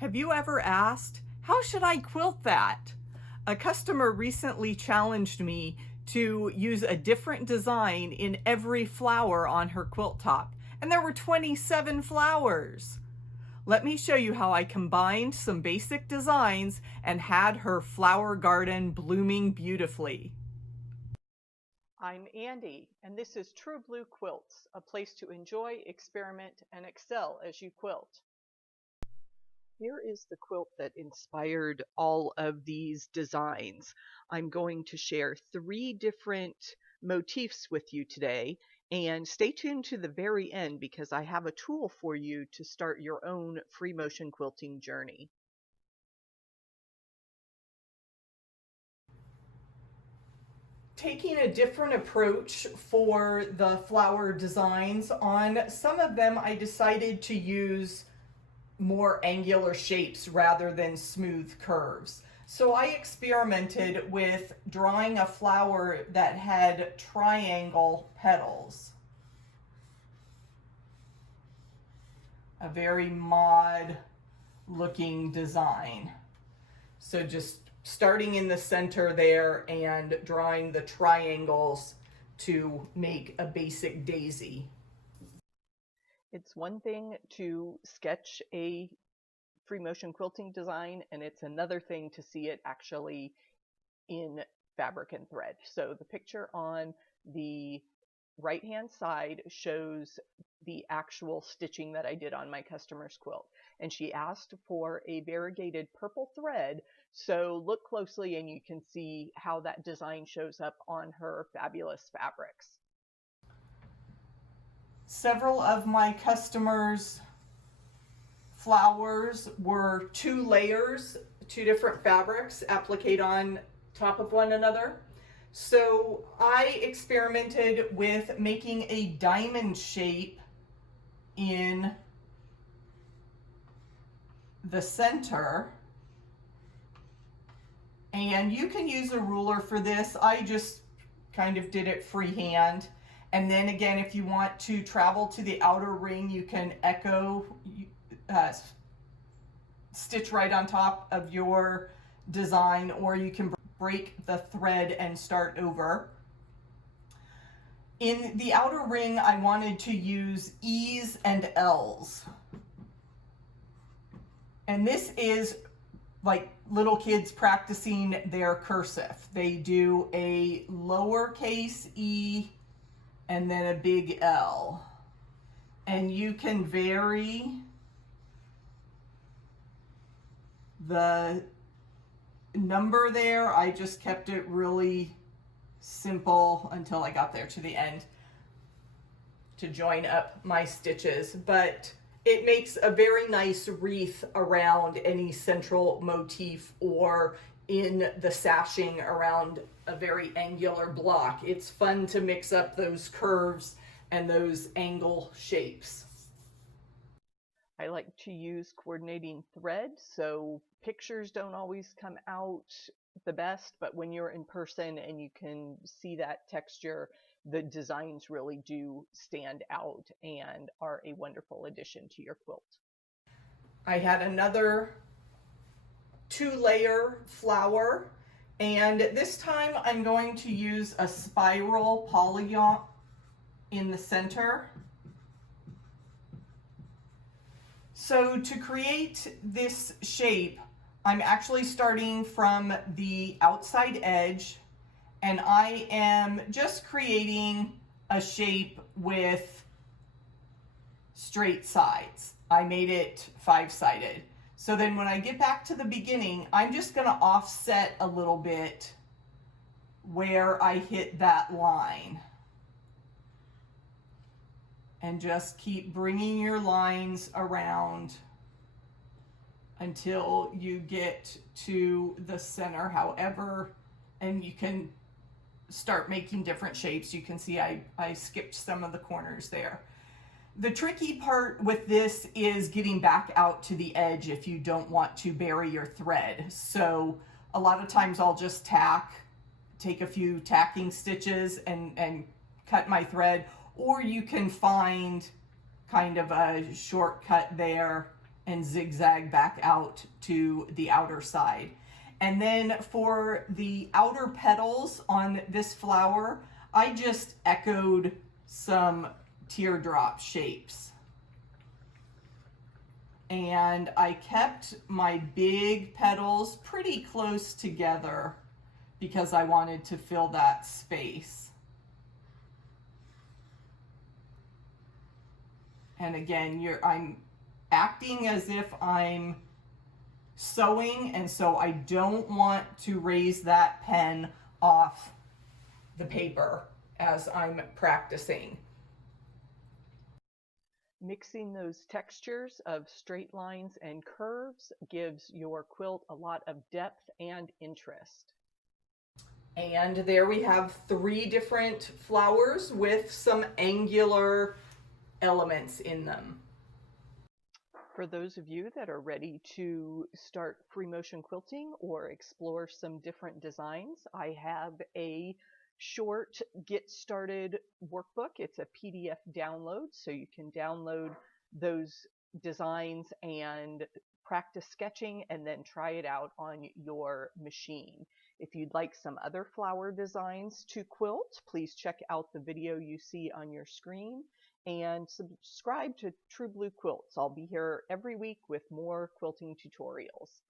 Have you ever asked, how should I quilt that? A customer recently challenged me to use a different design in every flower on her quilt top, and there were 27 flowers. Let me show you how I combined some basic designs and had her flower garden blooming beautifully. I'm Andy, and this is True Blue Quilts, a place to enjoy, experiment, and excel as you quilt. Here is the quilt that inspired all of these designs. I'm going to share 3 different motifs with you today, and stay tuned to the very end because I have a tool for you to start your own free motion quilting journey. Taking a different approach for the flower designs, on some of them I decided to use more angular shapes rather than smooth curves. So I experimented with drawing a flower that had triangle petals. A very mod looking design. So just starting in the center there and drawing the triangles to make a basic daisy. It's one thing to sketch a free motion quilting design, and it's another thing to see it actually in fabric and thread. So the picture on the right hand side shows the actual stitching that I did on my customer's quilt, and she asked for a variegated purple thread, so look closely and you can see how that design shows up on her fabulous fabrics. Several of my customers' flowers were 2 layers, 2 different fabrics appliqued on top of one another. So I experimented with making a diamond shape in the center. And you can use a ruler for this. I just kind of did it freehand. And then again, if you want to travel to the outer ring, you can stitch right on top of your design, or you can break the thread and start over. In the outer ring, I wanted to use E's and L's. And this is like little kids practicing their cursive. They do a lowercase e and then a big L. And you can vary the number there. I just kept it really simple until I got there to the end to join up my stitches. But it makes a very nice wreath around any central motif or in the sashing around a very angular block. It's fun to mix up those curves and those angle shapes. I like to use coordinating thread, so pictures don't always come out the best, but when you're in person and you can see that texture, the designs really do stand out and are a wonderful addition to your quilt. I had another 2-layer flower, and this time I'm going to use a spiral polygon in the center. So to create this shape, I'm actually starting from the outside edge, and I am just creating a shape with straight sides. I made it 5-sided. So then when I get back to the beginning, I'm just going to offset a little bit where I hit that line. And just keep bringing your lines around until you get to the center, however, and you can start making different shapes. You can see I skipped some of the corners there. The tricky part with this is getting back out to the edge if you don't want to bury your thread. So a lot of times I'll just take a few tacking stitches and cut my thread, or you can find kind of a shortcut there and zigzag back out to the outer side. And then for the outer petals on this flower, I just echoed some teardrop shapes. And I kept my big petals pretty close together because I wanted to fill that space. And again, I'm acting as if I'm sewing, and so I don't want to raise that pen off the paper as I'm practicing. Mixing those textures of straight lines and curves gives your quilt a lot of depth and interest. And there we have 3 different flowers with some angular elements in them. For those of you that are ready to start free motion quilting or explore some different designs, I have a short get started workbook. It's a PDF download, so you can download those designs and practice sketching and then try it out on your machine. If you'd like some other flower designs to quilt, please check out the video you see on your screen and subscribe to True Blue Quilts. I'll be here every week with more quilting tutorials.